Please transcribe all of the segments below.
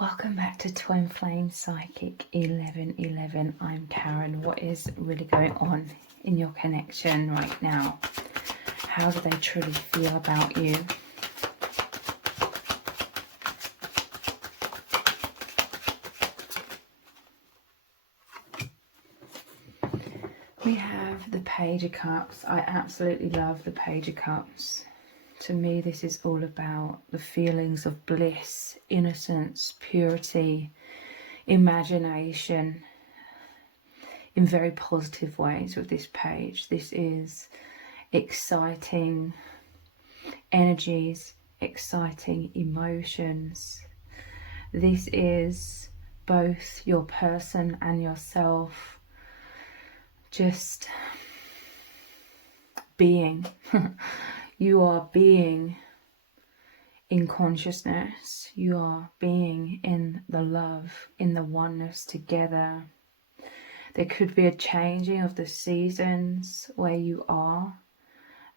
Welcome back to Twin Flame Psychic 1111. I'm Karen. What is really going on in your connection right now? How do they truly feel about you? We have the Page of Cups. I absolutely love the Page of Cups. To me, this is all about the feelings of bliss, innocence, purity, imagination, in very positive ways with this page. This is exciting energies, exciting emotions. This is both your person and yourself just being. You are being in consciousness. You are being in the love, in the oneness together. There could be a changing of the seasons where you are.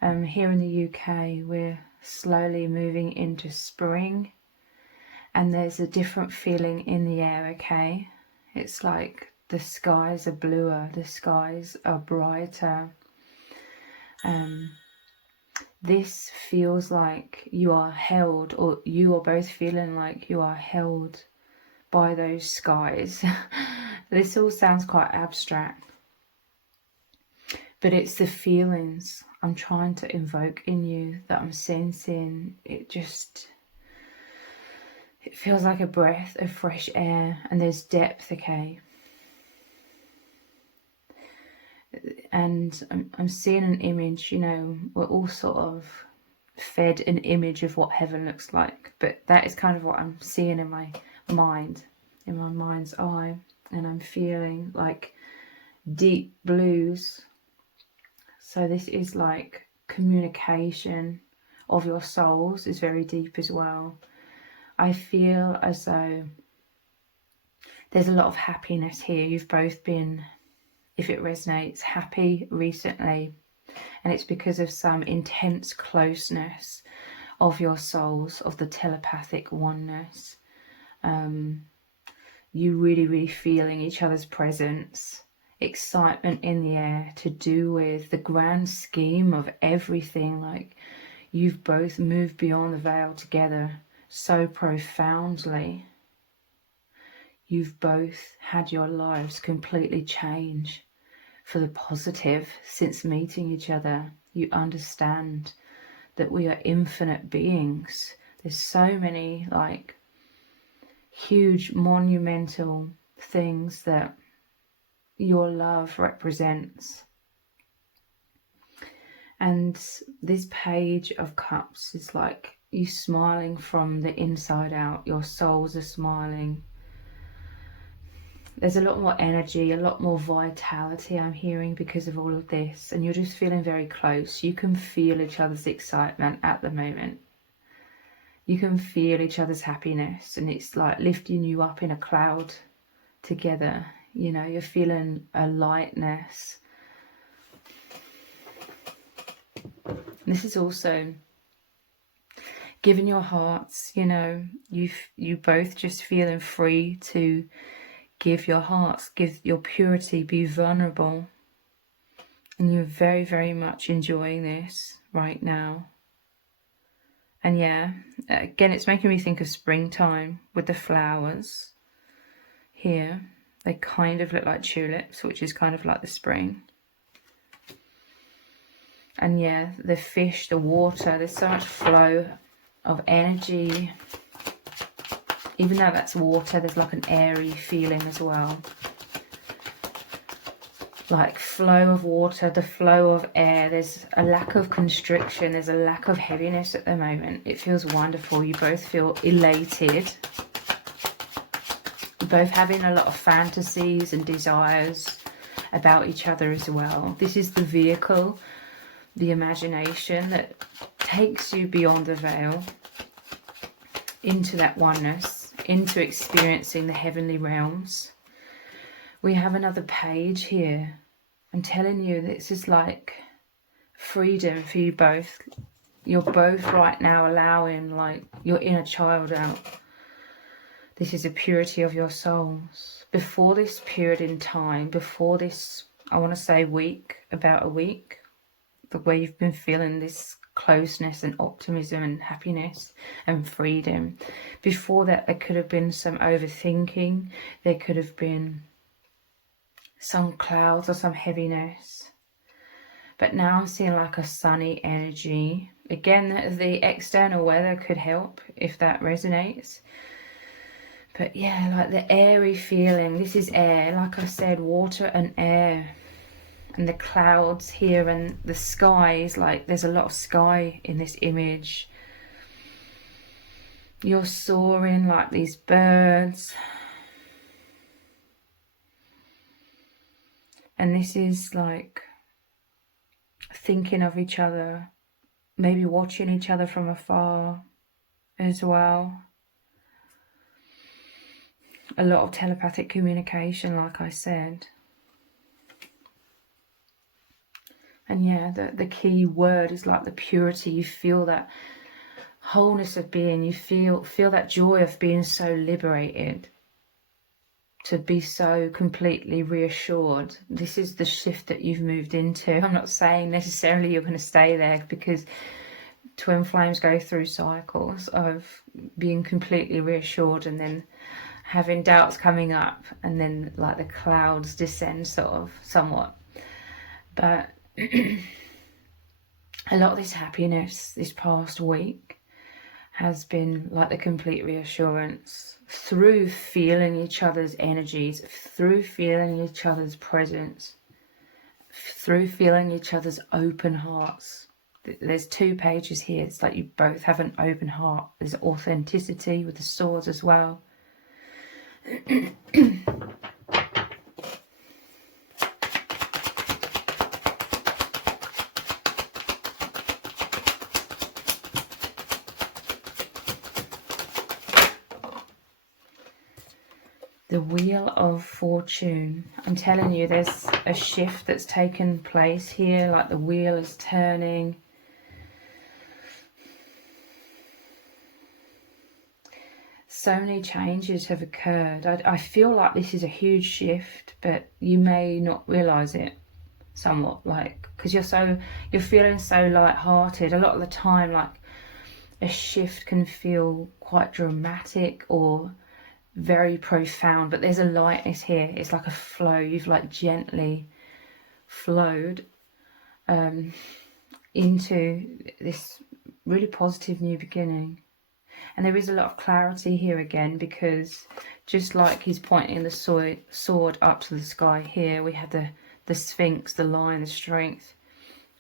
Here in the UK, we're slowly moving into spring. And there's a different feeling in the air, okay? It's like the skies are bluer, the skies are brighter. This feels like you are held, or you are both feeling like you are held by those skies. This all sounds quite abstract, but it's the feelings I'm trying to invoke in you that I'm sensing. It feels like a breath of fresh air, and there's depth, okay? And I'm seeing an image, you know, we're all sort of fed an image of what heaven looks like, but that is kind of what I'm seeing in my mind, in my mind's eye. And I'm feeling like deep blues. So this is like communication of your souls is very deep as well. I feel as though there's a lot of happiness here. You've both been, if it resonates, happy recently, and it's because of some intense closeness of your souls, of the telepathic oneness. You really feeling each other's presence, excitement in the air to do with the grand scheme of everything. Like you've both moved beyond the veil together so profoundly. You've both had your lives completely change for the positive since meeting each other. You understand that we are infinite beings. There's so many like huge monumental things that your love represents. And this Page of Cups is like you smiling from the inside out. Your souls are smiling. There's a lot more energy, a lot more vitality I'm hearing because of all of this. And you're just feeling very close. You can feel each other's excitement at the moment. You can feel each other's happiness. And it's like lifting you up in a cloud together. You know, you're feeling a lightness. This is also giving your hearts, you know, you both just feeling free to give your hearts, give your purity, be vulnerable. And you're very much enjoying this right now. And yeah, again, it's making me think of springtime with the flowers here. They kind of look like tulips, which is kind of like the spring. And yeah, the fish, the water, there's so much flow of energy. Even though that's water, there's like an airy feeling as well. Like flow of water, the flow of air. There's a lack of constriction. There's a lack of heaviness at the moment. It feels wonderful. You both feel elated. You're both having a lot of fantasies and desires about each other as well. This is the vehicle, the imagination that takes you beyond the veil into that oneness, into experiencing the heavenly realms. We have another page here. I'm telling you, this is like freedom for you both. You're both right now allowing like your inner child out. This is a purity of your souls. Before this period in time, before this, I want to say week, about a week, the way you've been feeling this closeness and optimism and happiness and freedom. Before that, there could have been some overthinking. There could have been some clouds or some heaviness. But now I'm seeing like a sunny energy. Again, the external weather could help if that resonates. But yeah, like the airy feeling. This is air, like I said, water and air. And the clouds here and the skies, like there's a lot of sky in this image. You're soaring like these birds. And this is like thinking of each other, maybe watching each other from afar as well. A lot of telepathic communication, like I said. And yeah, the key word is like the purity. You feel that wholeness of being. You feel that joy of being so liberated. To be so completely reassured. This is the shift that you've moved into. I'm not saying necessarily you're going to stay there, because twin flames go through cycles of being completely reassured and then having doubts coming up, and then like the clouds descend sort of somewhat. But a lot of this happiness this past week has been like the complete reassurance through feeling each other's energies, through feeling each other's presence, through feeling each other's open hearts. There's 2 pages here. It's like you both have an open heart. There's authenticity with the swords as well. The Wheel of Fortune. I'm telling you, there's a shift that's taken place here, like the wheel is turning. So many changes have occurred. I feel like this is a huge shift, but you may not realise it somewhat, like, because you're feeling so light-hearted. A lot of the time, like, a shift can feel quite dramatic or very profound, but there's a lightness here. It's like a flow. You've like gently flowed into this really positive new beginning. And there is a lot of clarity here again, because just like he's pointing the sword up to the sky here, we have the Sphinx, the lion, the strength,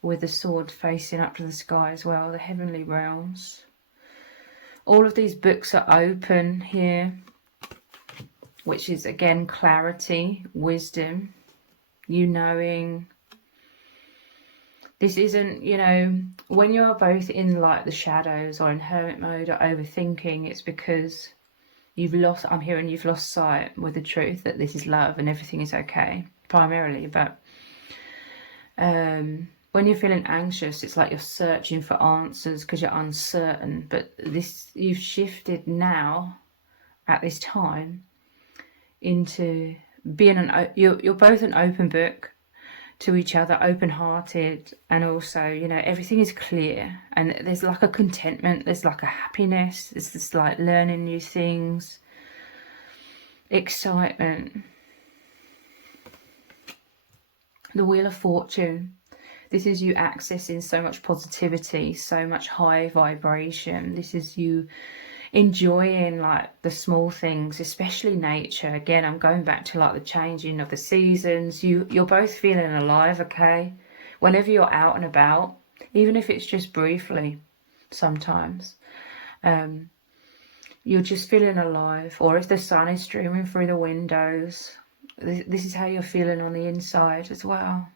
with the sword facing up to the sky as well, the heavenly realms. All of these books are open here, which is again clarity, wisdom, you knowing. This isn't, you know, when you're both in like the shadows or in hermit mode or overthinking, it's because you've lost, I'm hearing you've lost sight with the truth that this is love and everything is okay, primarily. But when you're feeling anxious, it's like you're searching for answers because you're uncertain. But this, you've shifted now at this time into being you're both an open book to each other, open-hearted, and also, you know, everything is clear, and there's like a contentment, there's like a happiness, it's just like learning new things, excitement. The Wheel of Fortune. This is you accessing so much positivity, so much high vibration. This is you enjoying like the small things, especially nature. Again, I'm going back to like the changing of the seasons. You're both feeling alive, okay? Whenever you're out and about, even if it's just briefly sometimes, you're just feeling alive. Or if the sun is streaming through the windows, this is how you're feeling on the inside as well.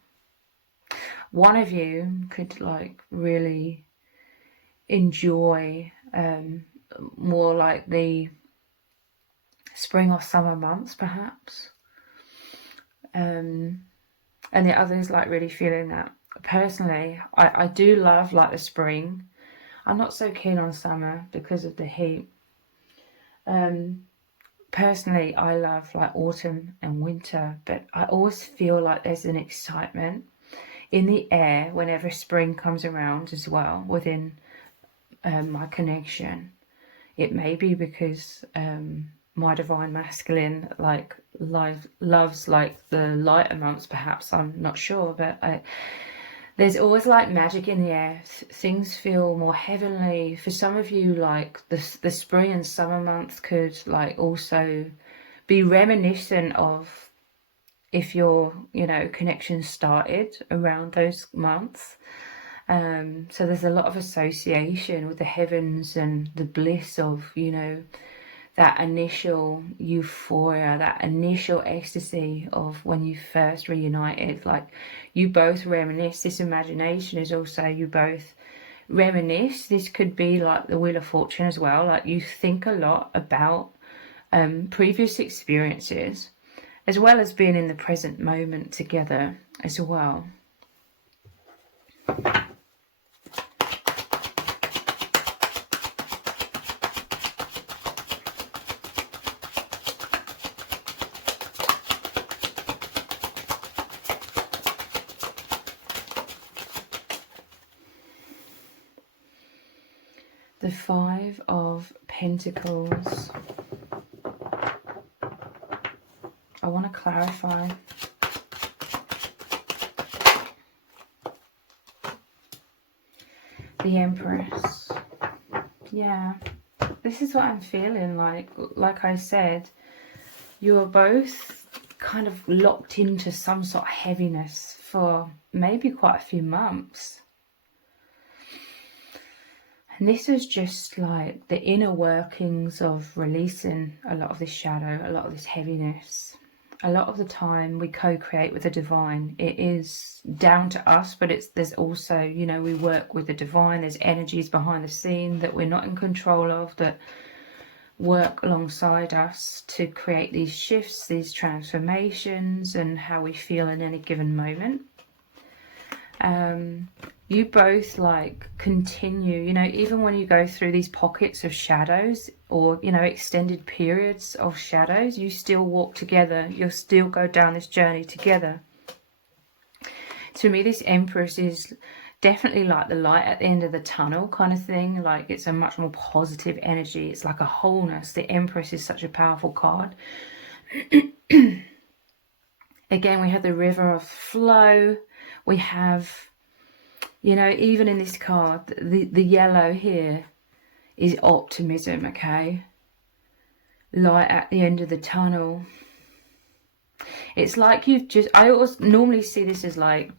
One of you could like really enjoy more like the spring or summer months perhaps, and the other is like really feeling that. Personally, I do love like the spring. I'm not so keen on summer because of the heat, personally, I love like autumn and winter, but I always feel like there's an excitement in the air whenever spring comes around as well within my connection. It may be because my divine masculine like loves like the lighter months, perhaps, I'm not sure, but there's always like magic in the air. Things feel more heavenly. For some of you, like the spring and summer months could like also be reminiscent of if your, you know, connection started around those months. So there's a lot of association with the heavens and the bliss of, you know, that initial euphoria, that initial ecstasy of when you first reunited. Like, you both reminisce. This imagination is also, you both reminisce. This could be like the Wheel of Fortune as well. Like, you think a lot about previous experiences, as well as being in the present moment together as well. The Five of Pentacles. I want to clarify. The Empress. Yeah, this is what I'm feeling like. Like I said, you're both kind of locked into some sort of heaviness for maybe quite a few months. And this is just like the inner workings of releasing a lot of this shadow, a lot of this heaviness. A lot of the time we co-create with the divine. It is down to us, but there's also, you know, we work with the divine. There's energies behind the scene that we're not in control of, that work alongside us to create these shifts, these transformations, and how we feel in any given moment. You both like continue, you know, even when you go through these pockets of shadows or, you know, extended periods of shadows, you still walk together. You'll still go down this journey together. To me, this Empress is definitely like the light at the end of the tunnel kind of thing. Like, it's a much more positive energy. It's like a wholeness. The Empress is such a powerful card. Again, we have the river of flow. We have, you know, even in this card, the yellow here is optimism, okay? Light at the end of the tunnel. It's like you've just, I always normally see this as like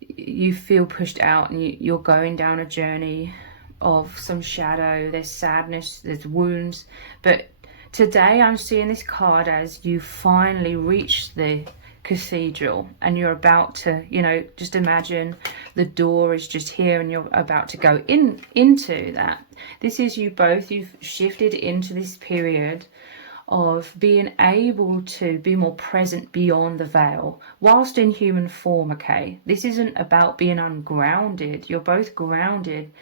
you feel pushed out and you're going down a journey of some shadow. There's sadness, there's wounds. But today I'm seeing this card as you finally reach the cathedral and you're about to, you know, just imagine the door is just here and you're about to go into that. This is you both. You've shifted into this period of being able to be more present beyond the veil whilst in human form, okay? This isn't about being ungrounded. You're both grounded,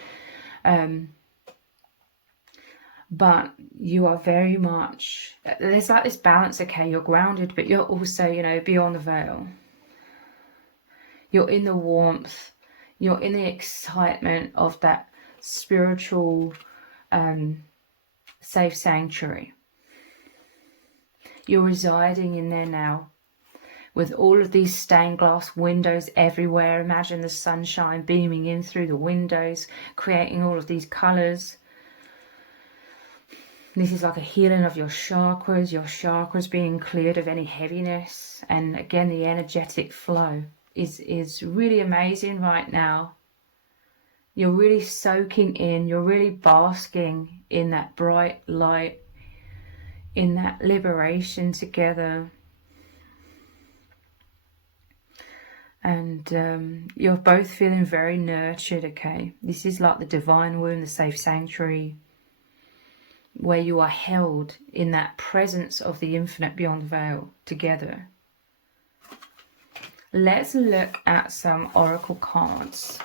but you are very much, there's like this balance, okay? You're grounded, but you're also, you know, beyond the veil. You're in the warmth. You're in the excitement of that spiritual safe sanctuary. You're residing in there now with all of these stained glass windows everywhere. Imagine the sunshine beaming in through the windows, creating all of these colours. This is like a healing of your chakras being cleared of any heaviness. And again, the energetic flow is really amazing right now. You're really soaking in, you're really basking in that bright light, in that liberation together. And you're both feeling very nurtured, okay? This is like the divine womb, the safe sanctuary, where you are held in that presence of the infinite beyond the veil together. Let's look at some oracle cards.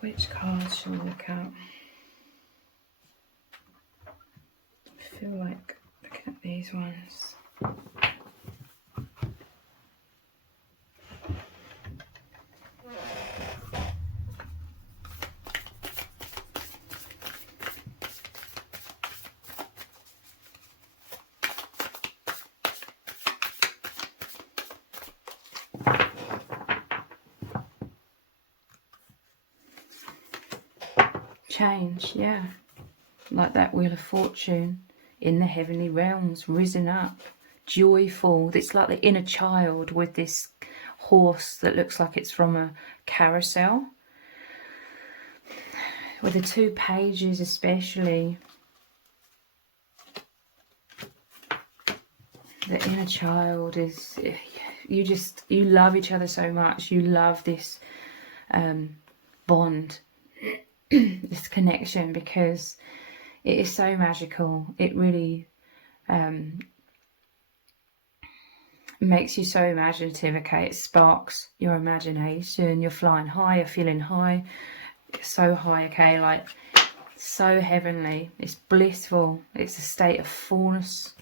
Which cards shall we look at? these ones. Change, yeah. Like that Wheel of Fortune in the heavenly realms, risen up, joyful. It's like the inner child with this horse that looks like it's from a carousel. With the 2 pages especially, the inner child is, you love each other so much. You love this bond, this connection, because it is so magical. It really makes you so imaginative. Okay, it sparks your imagination. You're flying high, you're feeling high, so high. Okay, like so heavenly. It's blissful. It's a state of fullness.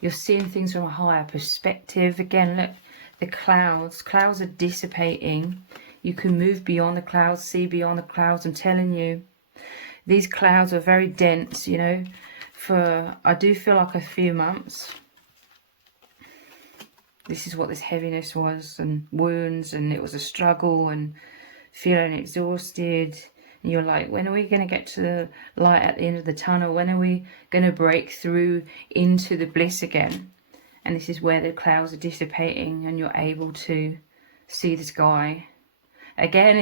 You're seeing things from a higher perspective. Again, look, the clouds are dissipating. You can move beyond the clouds, see beyond the clouds. I'm telling you, these clouds are very dense, you know, for, I do feel like, a few months. This is what this heaviness was, and wounds, and it was a struggle, and feeling exhausted. And you're like, when are we going to get to the light at the end of the tunnel? When are we going to break through into the bliss again? And this is where the clouds are dissipating and you're able to see the sky. Again,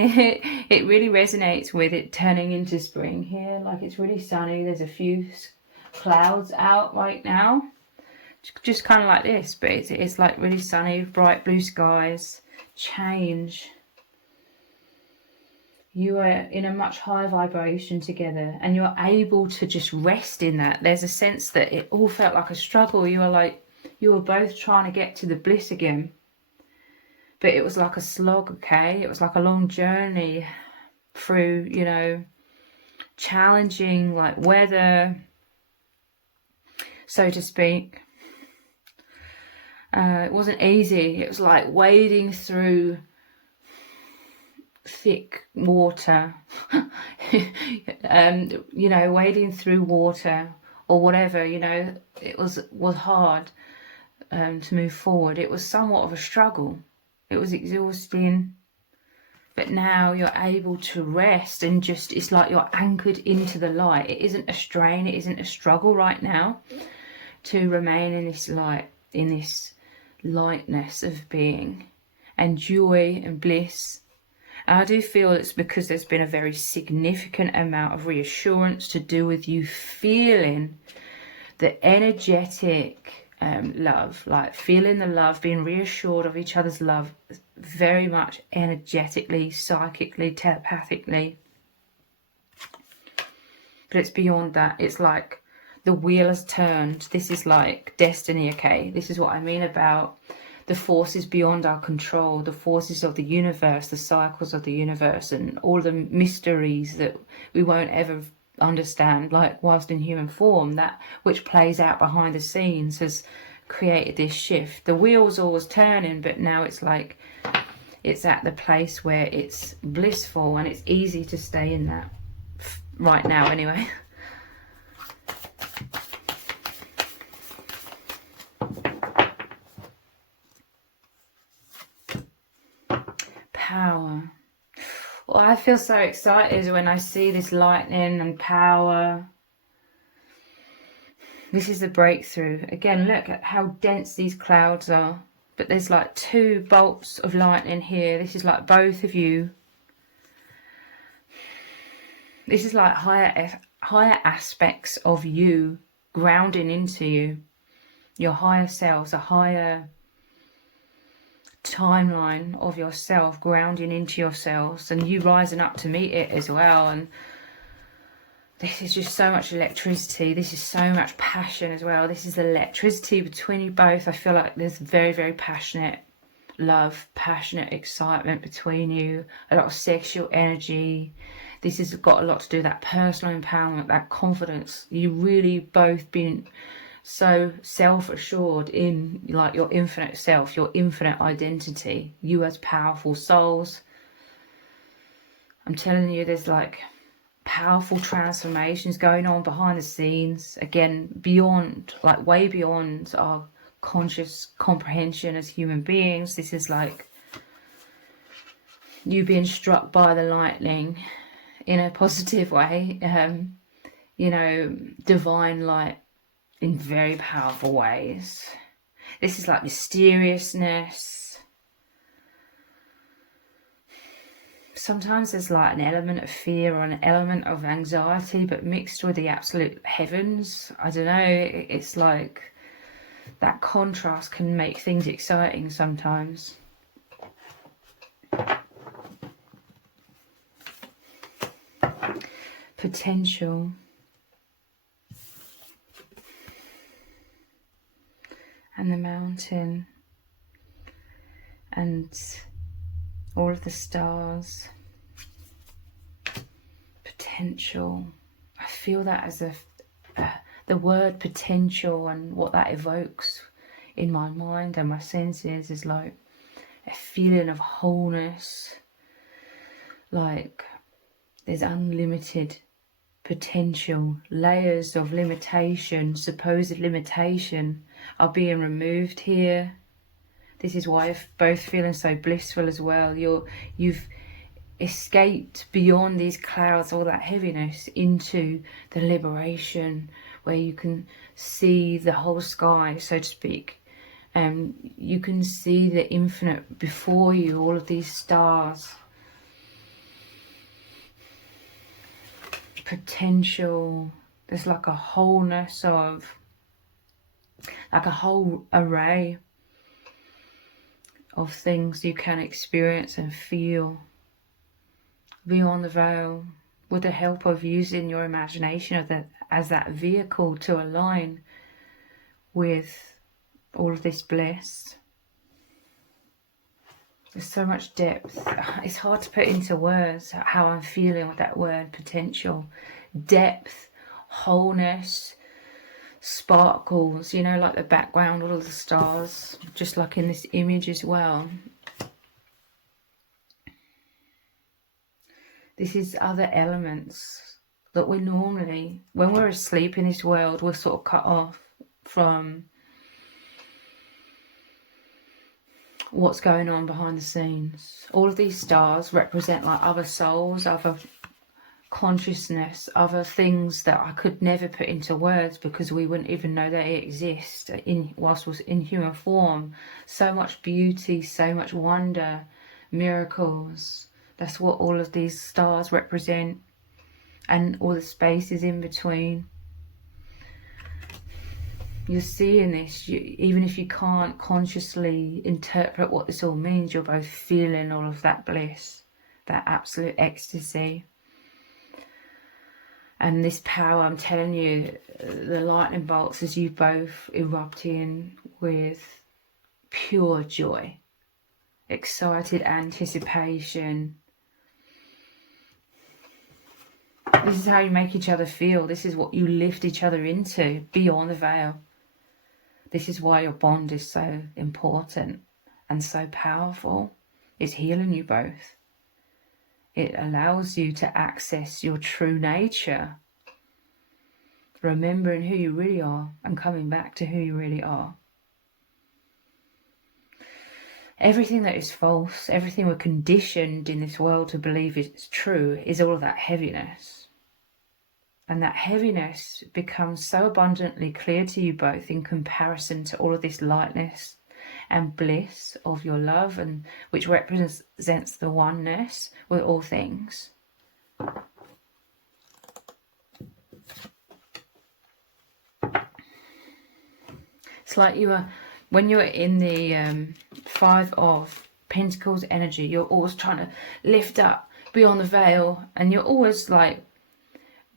it really resonates with it turning into spring here. Like, it's really sunny. There's a few clouds out right now. Just kind of like this, but it's like really sunny, bright blue skies. Change. You are in a much higher vibration together, and you're able to just rest in that. There's a sense that it all felt like a struggle. You were both trying to get to the bliss again, but it was like a slog. Okay, it was like a long journey through, you know, challenging, like, weather, so to speak. It wasn't easy. It was like wading through thick water, you know, wading through water or whatever, you know. It was hard to move forward. It was somewhat of a struggle. It was exhausting, but now you're able to rest and just, it's like you're anchored into the light. It isn't a strain, it isn't a struggle right now to remain in this light, in this lightness of being and joy and bliss. And I do feel it's because there's been a very significant amount of reassurance to do with you feeling the energetic love, like feeling the love, being reassured of each other's love very much energetically, psychically, telepathically. But it's beyond that. It's like the wheel has turned. This is like destiny, okay? This is what I mean about the forces beyond our control, the forces of the universe, the cycles of the universe, and all the mysteries that we won't ever understand, like whilst in human form, that which plays out behind the scenes has created this shift. The wheel's always turning, but now it's like it's at the place where it's blissful and it's easy to stay in that right now anyway. Power. Well, I feel so excited when I see this lightning and power. This is the breakthrough. Again, look at how dense these clouds are. But there's like 2 bolts of lightning here. This is like both of you. This is like higher aspects of you grounding into you. Your higher selves, a higher timeline of yourself grounding into yourselves, and you rising up to meet it as well. And this is just so much electricity. This is so much passion as well. This is electricity between you both. I feel like there's very, very passionate love, passionate excitement between you, a lot of sexual energy. This has got a lot to do with that personal empowerment, that confidence. You really both been so self-assured in like your infinite self, your infinite identity, you as powerful souls. I'm telling you, there's like powerful transformations going on behind the scenes, again, beyond, like way beyond our conscious comprehension as human beings. This is like you being struck by the lightning in a positive way, you know, divine light in very powerful ways. This is like mysteriousness. Sometimes there's like an element of fear or an element of anxiety, but mixed with the absolute heavens. I don't know, it's like that contrast can make things exciting sometimes. Potential. And the mountain. And all of the stars. Potential. I feel that as the word potential and what that evokes in my mind and my senses is like a feeling of wholeness, like there's unlimited potential. Layers of limitation, supposed limitation, are being removed here. This is why you're both feeling so blissful as well. You've escaped beyond these clouds, all that heaviness, into the liberation where you can see the whole sky, so to speak. You can see the infinite before you, all of these stars. Potential. There's like a wholeness of, like a whole array of things you can experience and feel beyond the veil, with the help of using your imagination as that vehicle to align with all of this bliss. There's so much depth. It's hard to put into words how I'm feeling with that word potential. Depth, wholeness, sparkles, you know, like the background, all of the stars, just like in this image as well. This is other elements that we normally, when we're asleep in this world, we're sort of cut off from what's going on behind the scenes. All of these stars represent like other souls, other consciousness, other things that I could never put into words because we wouldn't even know that it exists whilst we're in human form. So much beauty, so much wonder, miracles. That's what all of these stars represent, and all the spaces in between. You're seeing this, even if you can't consciously interpret what this all means, you're both feeling all of that bliss, that absolute ecstasy. And this power, I'm telling you, the lightning bolts as you both erupt in with pure joy, excited anticipation. This is how you make each other feel. This is what you lift each other into beyond the veil. This is why your bond is so important and so powerful. It's healing you both. It allows you to access your true nature, remembering who you really are and coming back to who you really are. Everything that is false, everything we're conditioned in this world to believe is true, is all of that heaviness. And that heaviness becomes so abundantly clear to you both in comparison to all of this lightness and bliss of your love, and which represents the oneness with all things. It's like when you're in the Five of Pentacles energy, you're always trying to lift up beyond the veil, and you're always like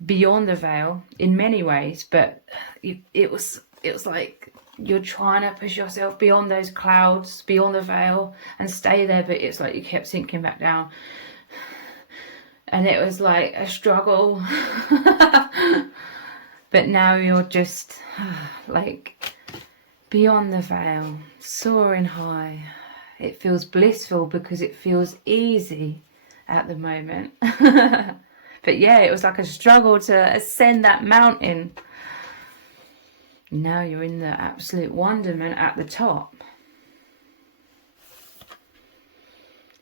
beyond the veil in many ways, but it was like you're trying to push yourself beyond those clouds, beyond the veil, and stay there, but it's like you kept sinking back down, and it was like a struggle. But now you're just like beyond the veil, soaring high. It feels blissful because it feels easy at the moment. But yeah, it was like a struggle to ascend that mountain. Now you're in the absolute wonderment at the top.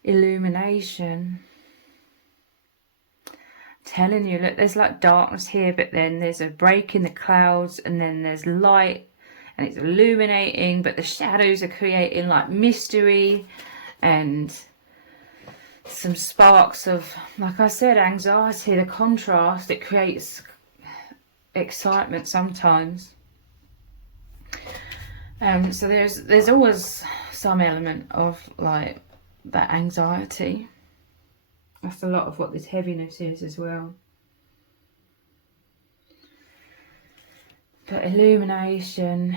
Illumination. Telling you, look, there's like darkness here, but then there's a break in the clouds, and then there's light, and it's illuminating, but the shadows are creating like mystery and some sparks of, like I said, anxiety. The contrast, it creates excitement sometimes. So there's always some element of like that anxiety. That's a lot of what this heaviness is as well. But illumination,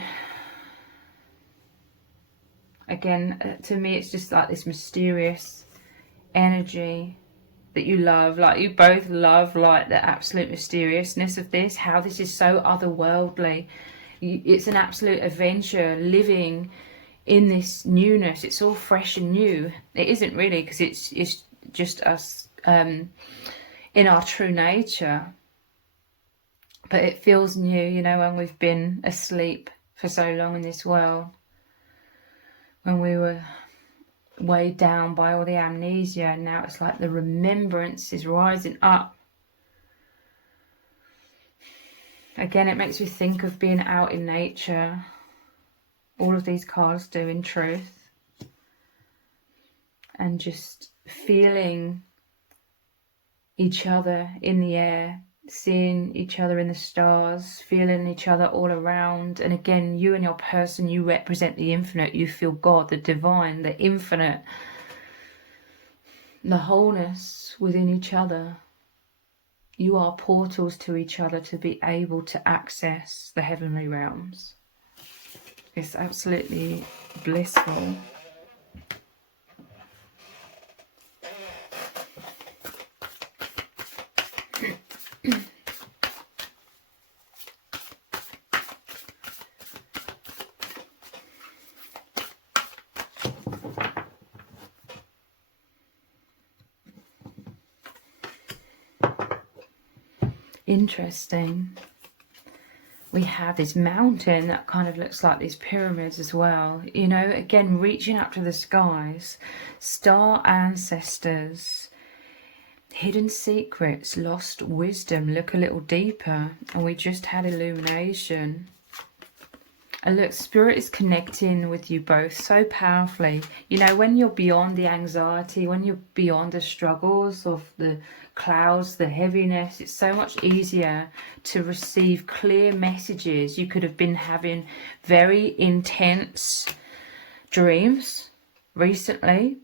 again, to me it's just like this mysterious energy that you love. Like you both love like the absolute mysteriousness of this, how this is so otherworldly. It's an absolute adventure living in this newness. It's all fresh and new. It isn't really, because it's just us in our true nature, but it feels new, you know, when we've been asleep for so long in this world, when we were weighed down by all the amnesia, and now it's like the remembrance is rising up. Again, it makes me think of being out in nature. All of these cards do, in truth, and just feeling each other in the air, seeing each other in the stars, feeling each other all around. And again, you and your person, you represent the infinite. You feel God, the divine, the infinite, the wholeness within each other. You are portals to each other to be able to access the heavenly realms. It's absolutely blissful. Interesting. We have this mountain that kind of looks like these pyramids as well. You know, again, reaching up to the skies, star ancestors, hidden secrets, lost wisdom. Look a little deeper, and we just had illumination. And look, Spirit is connecting with you both so powerfully. You know, when you're beyond the anxiety, when you're beyond the struggles of the clouds, the heaviness, it's so much easier to receive clear messages. You could have been having very intense dreams recently.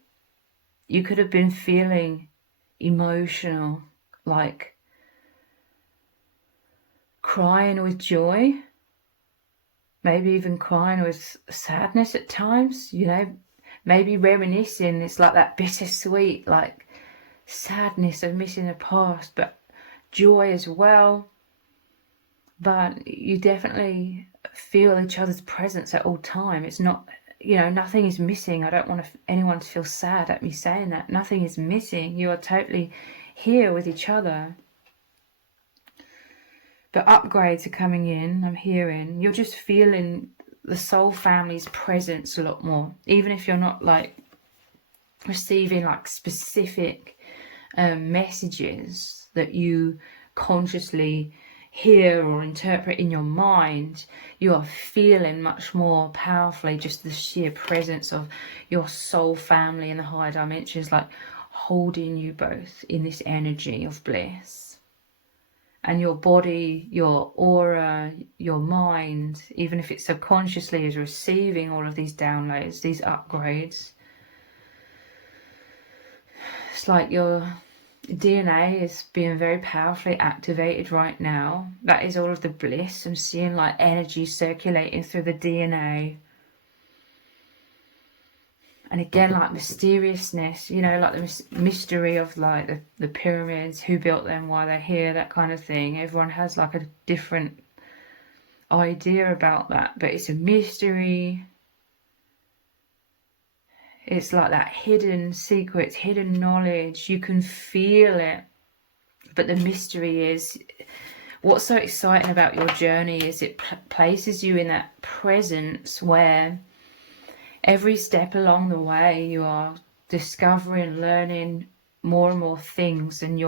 You could have been feeling emotional, like crying with joy. Maybe even crying with sadness at times, you know, maybe reminiscing. It's like that bittersweet, like sadness of missing the past, but joy as well. But you definitely feel each other's presence at all time. It's not, you know, nothing is missing. I don't want anyone to feel sad at me saying that. Nothing is missing. You are totally here with each other. But upgrades are coming in, I'm hearing. You're just feeling the soul family's presence a lot more. Even if you're not like receiving like specific messages that you consciously hear or interpret in your mind, you are feeling much more powerfully just the sheer presence of your soul family in the higher dimensions, like holding you both in this energy of bliss. And your body, your aura, your mind, even if it's subconsciously, is receiving all of these downloads, these upgrades. It's like your DNA is being very powerfully activated right now. That is all of the bliss. I'm seeing like energy circulating through the DNA. And again, like mysteriousness, you know, like the mystery of like the pyramids, who built them, why they're here, that kind of thing. Everyone has like a different idea about that, but it's a mystery. It's like that hidden secrets, hidden knowledge. You can feel it. But the mystery is, what's so exciting about your journey is it places you in that presence where every step along the way you are discovering, learning more and more things, and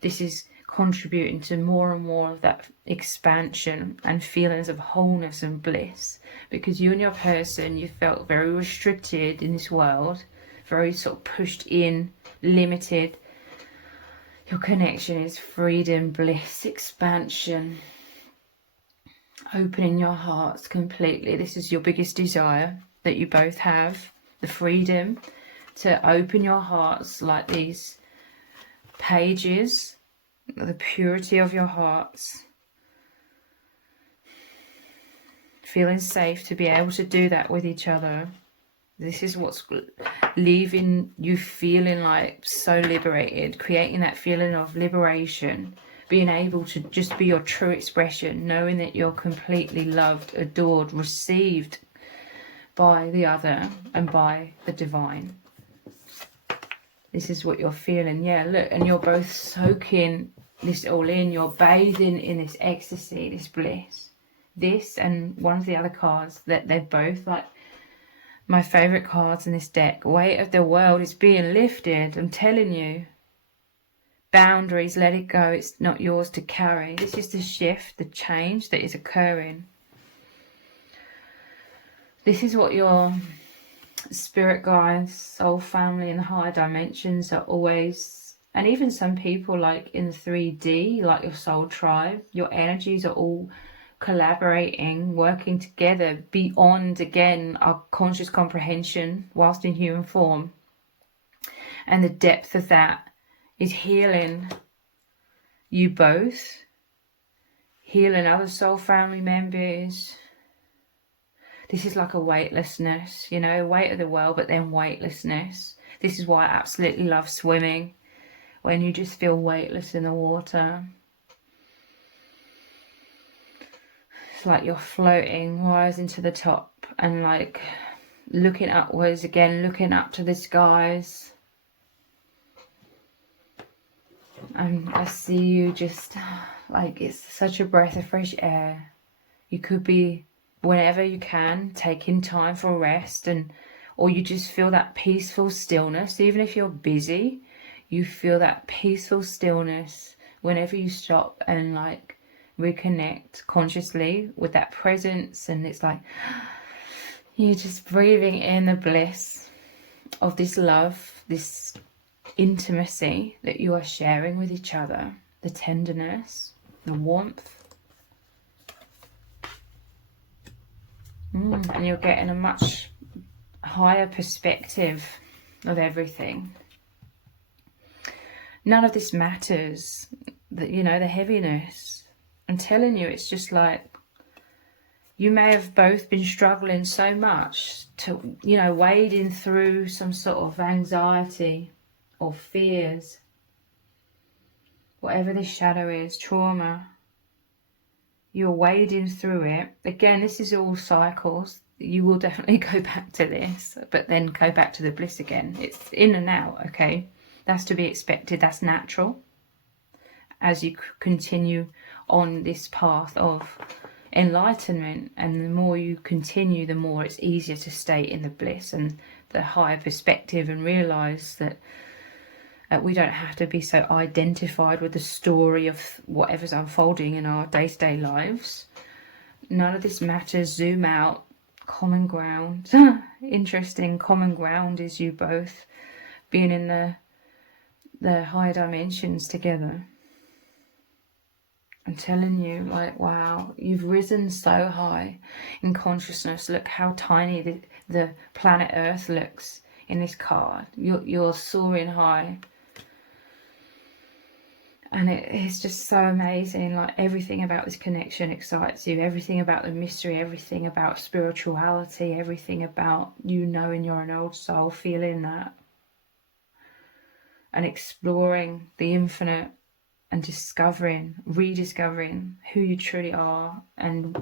this is contributing to more and more of that expansion and feelings of wholeness and bliss, because you and your person, you felt very restricted in this world, very sort of pushed in, limited. Your connection is freedom, bliss, expansion, opening your hearts completely. This is your biggest desire that you both have, the freedom to open your hearts like these pages, the purity of your hearts, feeling safe to be able to do that with each other. This is what's leaving you feeling like so liberated, creating that feeling of liberation, being able to just be your true expression, knowing that you're completely loved, adored, received by the other and by the divine. This is what you're feeling. Yeah, look, and you're both soaking this all in. You're bathing in this ecstasy, this bliss. This and one of the other cards, that they're both like my favorite cards in this deck. Weight of the world is being lifted. I'm telling you. Boundaries, let it go. It's not yours to carry. This is the shift, the change that is occurring. This is what your spirit guides, soul family, and the higher dimensions are always, and even some people like in 3D, like your soul tribe, your energies are all collaborating, working together beyond, again, our conscious comprehension whilst in human form. And the depth of that is healing you both, healing other soul family members. This is like a weightlessness, you know, weight of the world, but then weightlessness. This is why I absolutely love swimming, when you just feel weightless in the water. It's like you're floating, rising to the top and like looking upwards again, looking up to the skies. And I see you just like, it's such a breath of fresh air. You could be, whenever you can, taking time for rest, or you just feel that peaceful stillness. Even if you're busy, you feel that peaceful stillness whenever you stop and like reconnect consciously with that presence. And it's like you're just breathing in the bliss of this love, this intimacy that you are sharing with each other, the tenderness, the warmth. And you're getting a much higher perspective of everything. None of this matters, you know, the heaviness. I'm telling you, it's just like you may have both been struggling so much to, you know, wading through some sort of anxiety or fears, whatever this shadow is, trauma. You're wading through it. Again, this is all cycles. You will definitely go back to this, but then go back to the bliss again. It's in and out, okay? That's to be expected. That's natural as you continue on this path of enlightenment. And the more you continue, the more it's easier to stay in the bliss and the higher perspective, and realize that we don't have to be so identified with the story of whatever's unfolding in our day-to-day lives. None of this matters. Zoom out. Common ground. Interesting. Common ground is you both being in the higher dimensions together. I'm telling you, like, wow, you've risen so high in consciousness. Look how tiny the planet Earth looks in this card. You're soaring high. And it's just so amazing. Like, everything about this connection excites you. Everything about the mystery, everything about spirituality, everything about you knowing you're an old soul, feeling that. And exploring the infinite and discovering, rediscovering who you truly are, and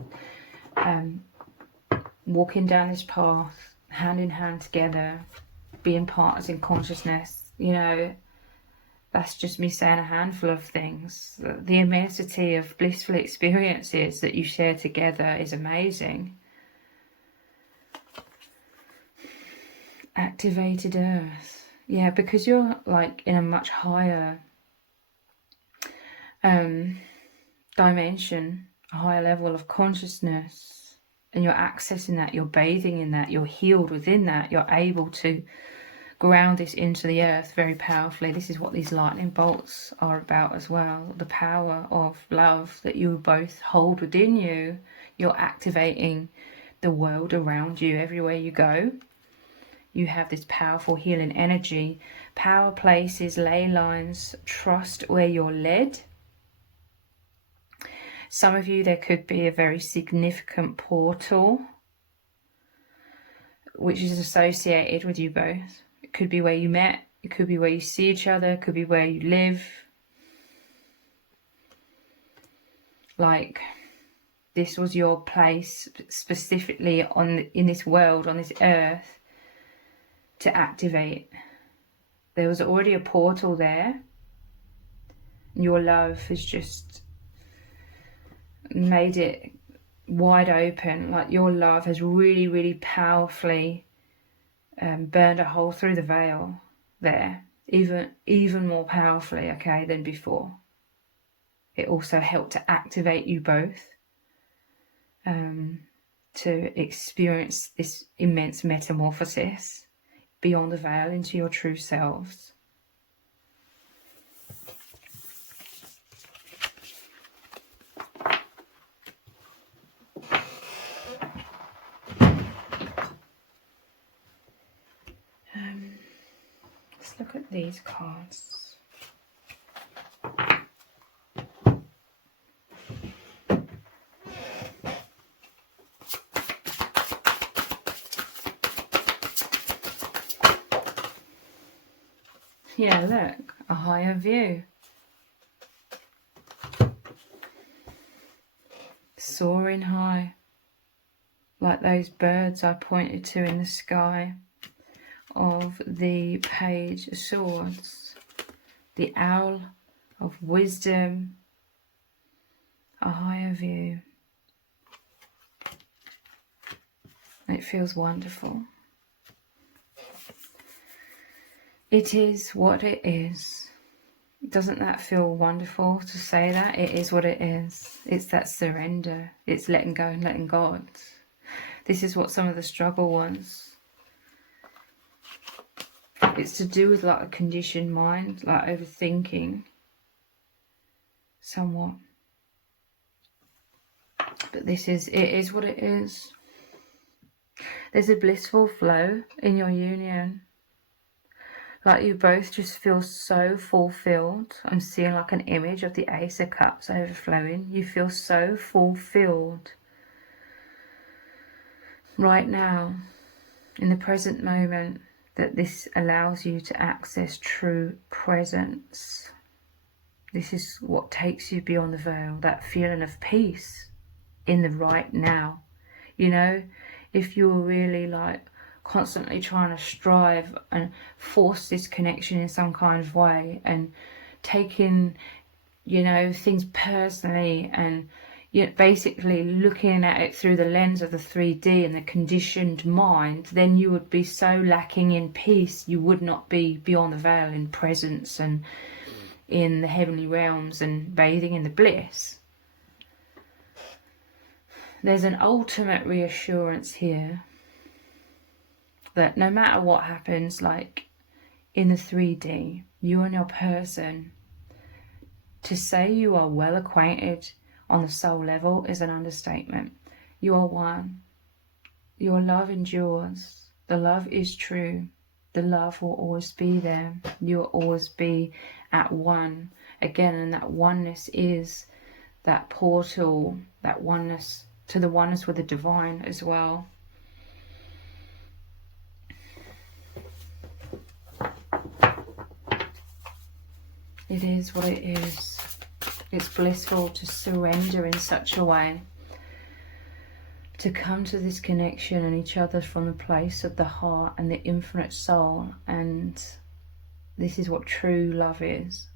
walking down this path hand in hand together, being partners in consciousness. You know, that's just me saying a handful of things. The immensity of blissful experiences that you share together is amazing. Activated earth. Yeah, because you're like in a much higher dimension, a higher level of consciousness, and you're accessing that, you're bathing in that, you're healed within that, you're able to ground this into the earth very powerfully. This is what these lightning bolts are about as well. The power of love that you both hold within you. You're activating the world around you everywhere you go. You have this powerful healing energy. Power places, ley lines, trust where you're led. Some of you, there could be a very significant portal which is associated with you both. It could be where you met, it could be where you see each other, it could be where you live. Like, this was your place specifically in this world, on this earth, to activate. There was already a portal there. Your love has just made it wide open. Like, your love has really, really powerfully burned a hole through the veil there, even more powerfully, okay, than before. It also helped to activate you both to experience this immense metamorphosis beyond the veil into your true selves. Let's look at these cards. Yeah, look, a higher view. Soaring high, like those birds I pointed to in the sky of the Page of Swords, the owl of wisdom, a higher view. It feels wonderful. It is what it is. Doesn't that feel wonderful to say that? It is what it is. It's that surrender. It's letting go and letting God. This is what some of the struggle wants. It's to do with like a conditioned mind, like overthinking somewhat. But it is what it is. There's a blissful flow in your union. Like, you both just feel so fulfilled. I'm seeing like an image of the Ace of Cups overflowing. You feel so fulfilled right now, in the present moment, that this allows you to access true presence. This is what takes you beyond the veil, that feeling of peace in the right now. You know, if you're really like constantly trying to strive and force this connection in some kind of way, and taking, you know, things personally, and you're basically looking at it through the lens of the 3D and the conditioned mind, then you would be so lacking in peace. You would not be beyond the veil in presence and in the heavenly realms and bathing in the bliss. There's an ultimate reassurance here that no matter what happens, like in the 3D, you and your person, to say you are well acquainted on the soul level is an understatement. You are one. Your love endures. The love is true. The love will always be there. You will always be at one again, and that oneness is that portal, that oneness to the oneness with the divine as well. It is what it is. It's blissful to surrender in such a way, to come to this connection and each other from the place of the heart and the infinite soul. And this is what true love is.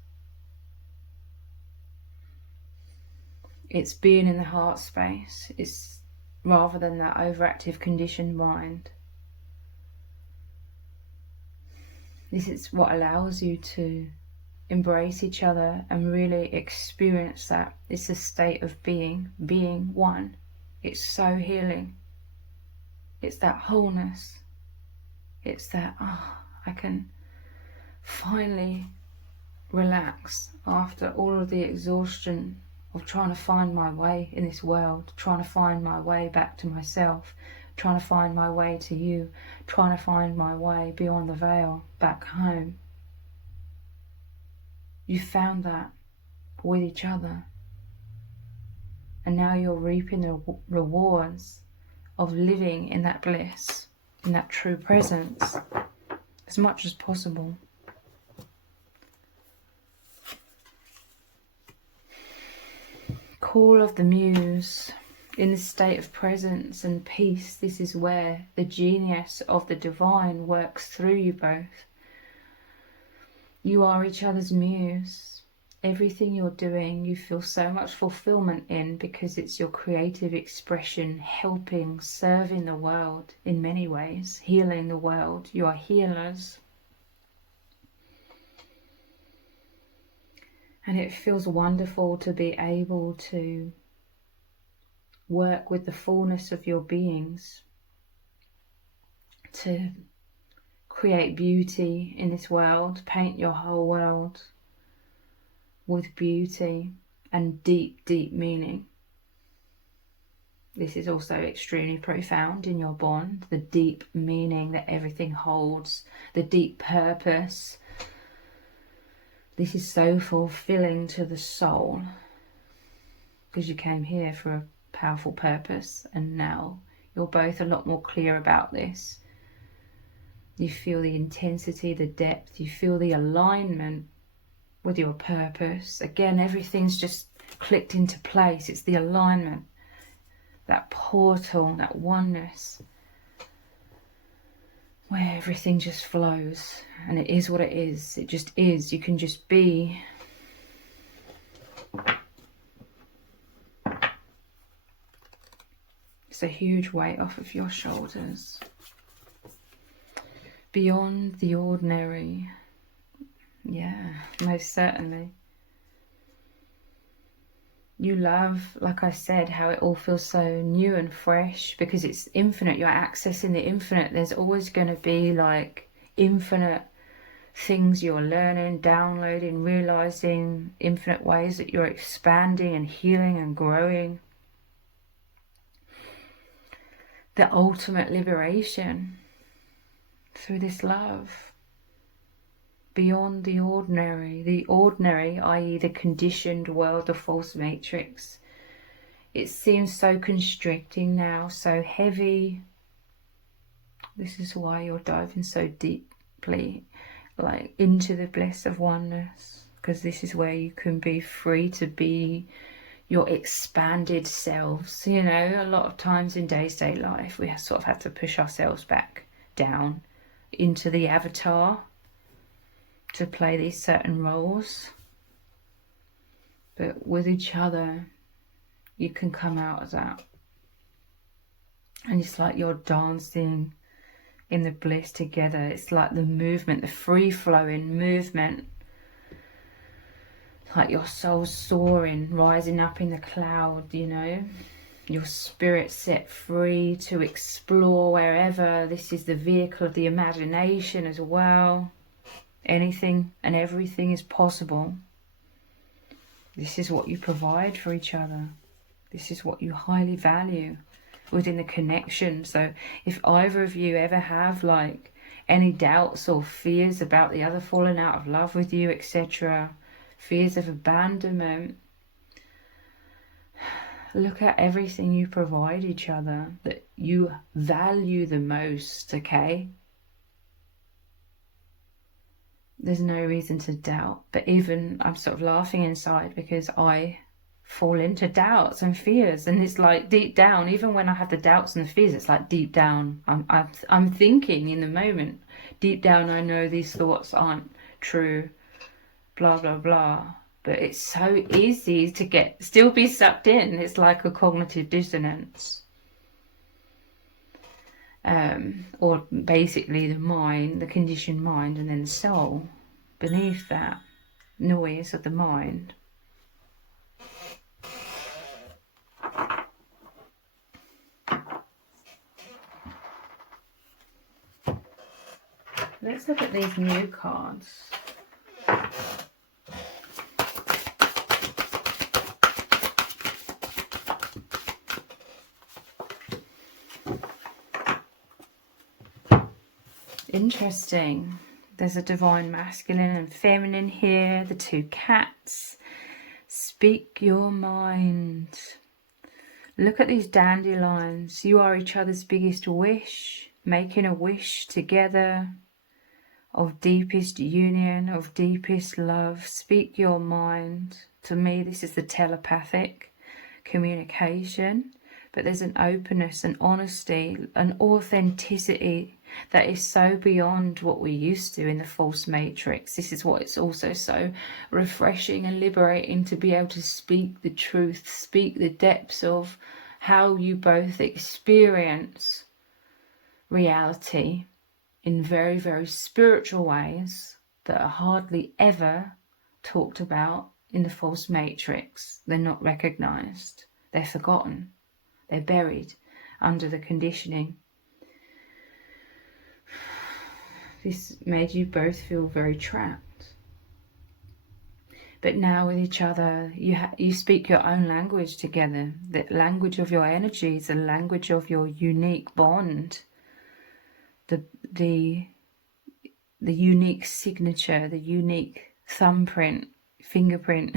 It's being in the heart space. It's rather than that overactive conditioned mind. This is what allows you to embrace each other and really experience that. It's a state of being one. It's so healing. It's that wholeness. It's that, I can finally relax after all of the exhaustion of trying to find my way in this world, trying to find my way back to myself, trying to find my way to you, trying to find my way beyond the veil, back home. You found that with each other. And now you're reaping the rewards of living in that bliss, in that true presence, as much as possible. Call of the muse. In this state of presence and peace, this is where the genius of the divine works through you both. You are each other's muse. Everything you're doing, you feel so much fulfillment in, because it's your creative expression, helping, serving the world in many ways, healing the world. You are healers. And it feels wonderful to be able to work with the fullness of your beings, to create beauty in this world, paint your whole world with beauty and deep, deep meaning. This is also extremely profound in your bond, the deep meaning that everything holds, the deep purpose. This is so fulfilling to the soul, because you came here for a powerful purpose, and now you're both a lot more clear about this. You feel the intensity, the depth, you feel the alignment with your purpose. Again, everything's just clicked into place. It's the alignment, that portal, that oneness, where everything just flows and it is what it is. It just is. You can just be. It's a huge weight off of your shoulders. Beyond the ordinary. Yeah, most certainly. You love, like I said, how it all feels so new and fresh, because it's infinite. You're accessing the infinite. There's always going to be like infinite things you're learning, downloading, realizing, infinite ways that you're expanding and healing and growing. The ultimate liberation through this love. Beyond the ordinary, i.e. the conditioned world of false matrix. It seems so constricting now, so heavy. This is why you're diving so deeply, like into the bliss of oneness, because this is where you can be free to be your expanded selves. You know, a lot of times in day-to-day life, we sort of have to push ourselves back down into the avatar to play these certain roles. But with each other, you can come out of that. And it's like you're dancing in the bliss together. It's like the movement, the free-flowing movement. Like your soul soaring, rising up in the cloud, you know. Your spirit set free to explore wherever. This is the vehicle of the imagination as well. Anything and everything is possible. This is what you provide for each other. This is what you highly value within the connection. So if either of you ever have like any doubts or fears about the other falling out of love with you, etc., fears of abandonment, look at everything you provide each other that you value the most, okay? there's no reason to doubt. But even I'm sort of laughing inside because I fall into doubts and fears, and it's like deep down, even when I have the doubts and the fears, it's like deep down I'm thinking in the moment, deep down I know these thoughts aren't true, blah blah blah. But it's so easy to still be sucked in. It's like a cognitive dissonance, or basically the mind, the conditioned mind, and then the soul beneath that noise of the mind. Let's look at these new cards. Interesting. There's a divine masculine and feminine here. The two cats. Speak your mind. Look at these dandelions. You are each other's biggest wish. Making a wish together of deepest union, of deepest love. Speak your mind. To me, this is the telepathic communication. But there's an openness, an honesty, an authenticity that is so beyond what we're used to in the false matrix. This is what it's also so refreshing and liberating, to be able to speak the truth, speak the depths of how you both experience reality in very, very spiritual ways that are hardly ever talked about in the false matrix. They're not recognized. They're forgotten. They're buried under the conditioning. This made you both feel very trapped. But now with each other, you speak your own language together. The language of your energies, the language of your unique bond. The unique signature, the unique thumbprint, fingerprint,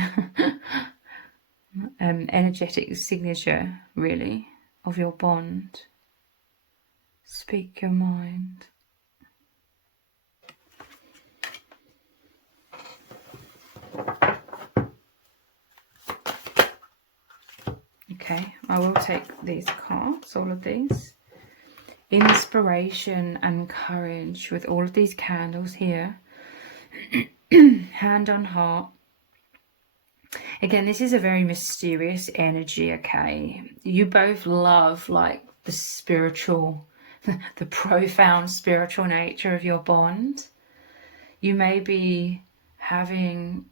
energetic signature, really, of your bond. Speak your mind. Okay, I will take these cards, all of these. Inspiration and courage with all of these candles here. Hand on heart. Again, this is a very mysterious energy, okay? You both love like the spiritual, the profound spiritual nature of your bond. You may be having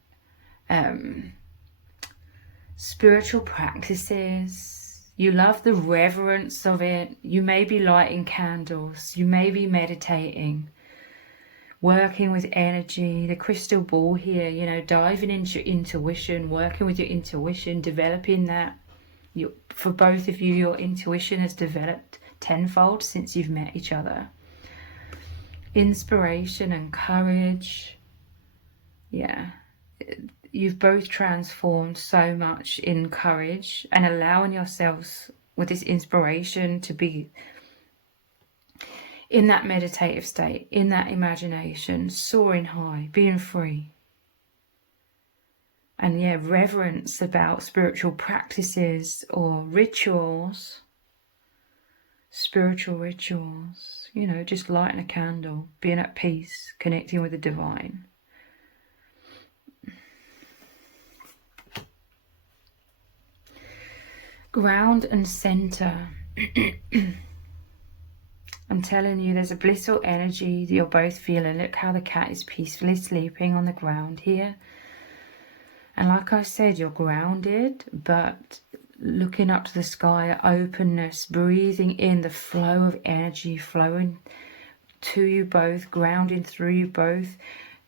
spiritual practices. You love the reverence of it. You may be lighting candles. You may be meditating, working with energy, the crystal ball here, you know, diving into your intuition, working with your intuition, developing that. For both of you, your intuition has developed tenfold since you've met each other. Inspiration and courage. Yeah. You've both transformed so much in courage and allowing yourselves with this inspiration to be in that meditative state, in that imagination, soaring high, being free. And yeah, reverence about spiritual practices or rituals, spiritual rituals, you know, just lighting a candle, being at peace, connecting with the divine. Ground and center. I'm telling you, there's a blissful energy that you're both feeling. Look how the cat is peacefully sleeping on the ground here. And like I said, you're grounded, but looking up to the sky, openness, breathing in the flow of energy flowing to you both, grounding through you both,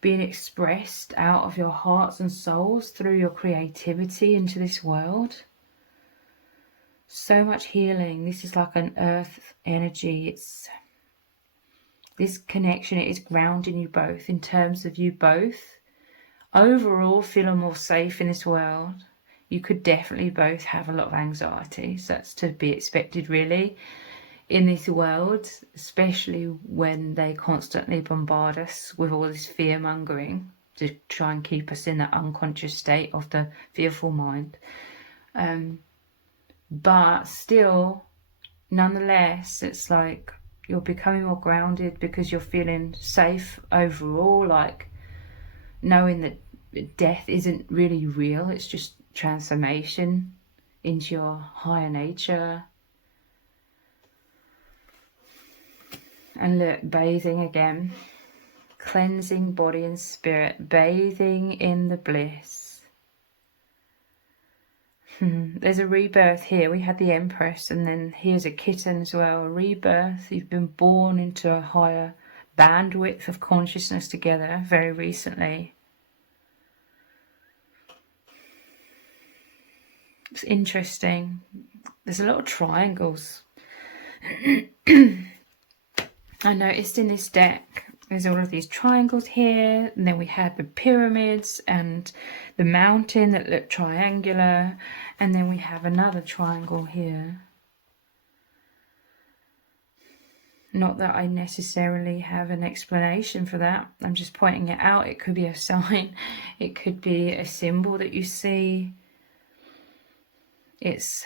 being expressed out of your hearts and souls through your creativity into this world. So much healing. This is like an earth energy. It's this connection. It is grounding you both in terms of you both overall feeling more safe in this world. You could definitely both have a lot of anxiety, so that's to be expected really. in this world, especially when they constantly bombard us with all this fear mongering to try and keep us in that unconscious state of the fearful mind. But still, nonetheless, it's like you're becoming more grounded because you're feeling safe overall, like knowing that death isn't really real, it's just transformation into your higher nature. And look, bathing again, cleansing body and spirit, bathing in the bliss. There's a rebirth here. We had the empress, and then here's a kitten as well. A rebirth. You've been born into a higher bandwidth of consciousness together very recently. It's interesting. There's a lot of triangles. I noticed in this deck there's all of these triangles here, and then we had the pyramids and the mountain that looked triangular, and then we have another triangle here. Not that I necessarily have an explanation for that, I'm just pointing it out. It could be a sign, it could be a symbol that you see. It's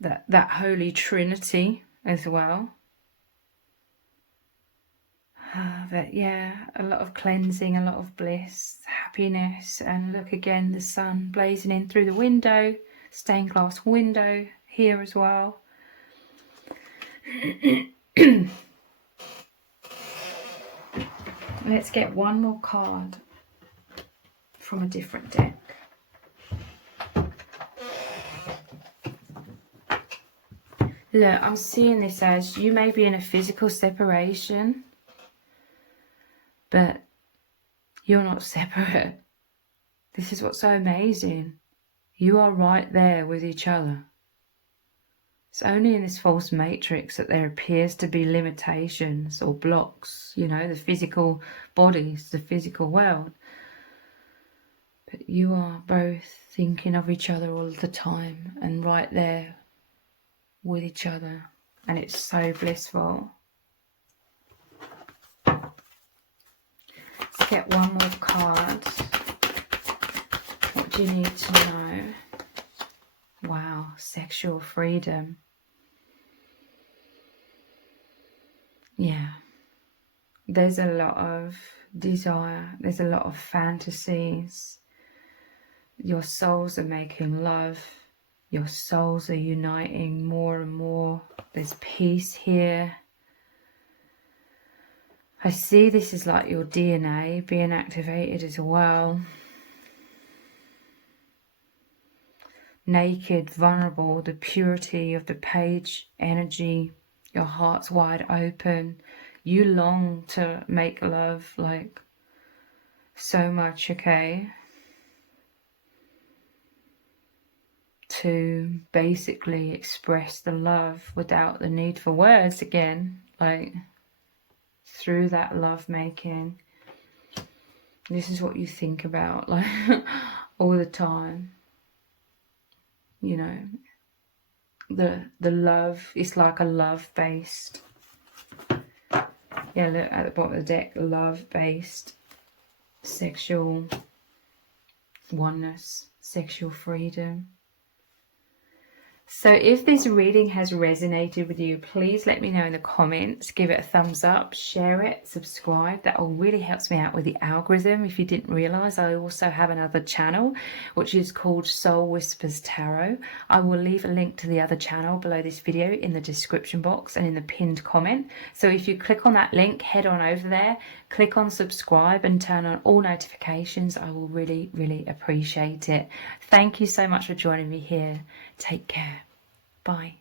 that Holy Trinity as well. But yeah, a lot of cleansing, a lot of bliss, happiness, and look again, the sun blazing in through the window, stained glass window here as well. Let's get one more card from a different deck. Look, I'm seeing this as you may be in a physical separation, but you're not separate. This is what's so amazing. You are right there with each other. It's only in this false matrix that there appears to be limitations or blocks, you know, the physical bodies, the physical world. But you are both thinking of each other all the time and right there with each other. And it's so blissful. Let's get one more card. What do you need to know? Wow, sexual freedom. Yeah. There's a lot of desire. There's a lot of fantasies. Your souls are making love. Your souls are uniting more and more. There's peace here. I see this is like your DNA being activated as well. Naked, vulnerable, the purity of the page energy. Your heart's wide open. You long to make love like so much, okay? To basically express the love without the need for words again, like through that love making. This is what you think about like all the time. You know, the love is like a love based. Yeah, look at the bottom of the deck, love based, sexual oneness, sexual freedom. So if this reading has resonated with you, please let me know in the comments. Give it a thumbs up, share it, subscribe. That all really helps me out with the algorithm. If you didn't realize, I also have another channel which is called Soul Whispers Tarot. I will leave a link to the other channel below this video in the description box and in the pinned comment. So if you click on that link, head on over there, click on subscribe and turn on all notifications. I will really, really appreciate it. Thank you so much for joining me here. Take care. Bye.